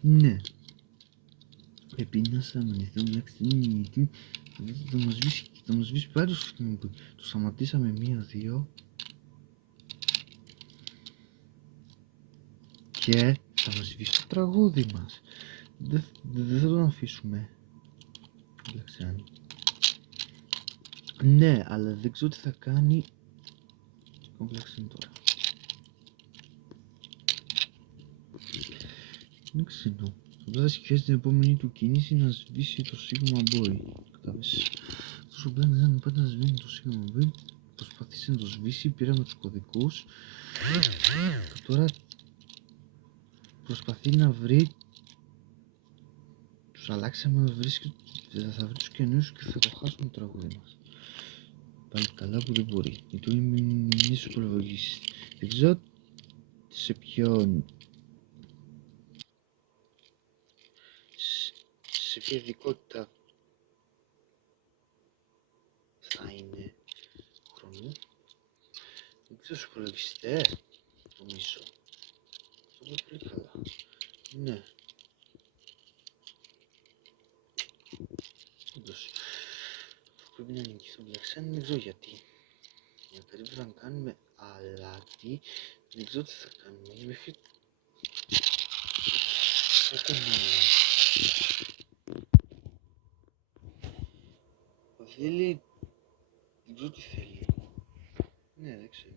Ναι. Πρέπει να σταματήσουμε να λέξουμε γιατί θα μας σβήσει πάλι το σύστημα που το σταματήσαμε 1-2 και θα μας σβήσει το τραγούδι μας. Δεν θα τον αφήσουμε. Ναι, αλλά δεν ξέρω τι θα κάνει. Κόμπλεξ είναι τώρα. Δεν ξέρω. Απλά θα σχέσει την επόμενη του κίνηση να σβήσει το Sigma Boy. Κατάλαβες. Αυτός ο Μπλαν ήταν πάντα να σβήνει το Sigma Boy. Προσπάθησε να το σβήσει, πήραμε τους κωδικούς. Και τώρα προσπαθεί να βρει. Τους αλλάξαμε να βρίσκει. Θα βρει τους καινούς και θα το χάσουμε το τραγούδι μας. Πάλι καλά που δεν μπορεί. Γιατί είναι στους υπολογιστές. Δεν ξέρω σε ποιον. Σε ποια ειδικότητα θα είναι χρονού. Δεν ξέρω στους υπολογιστές. Νομίζω. Αυτό είναι πολύ καλά. Ναι. Όντως. Πρέπει να νικήσω Black δεν ξέρω γιατί. Για περίπου να κάνουμε αλάτι. Δεν ξέρω τι θα κάνουμε.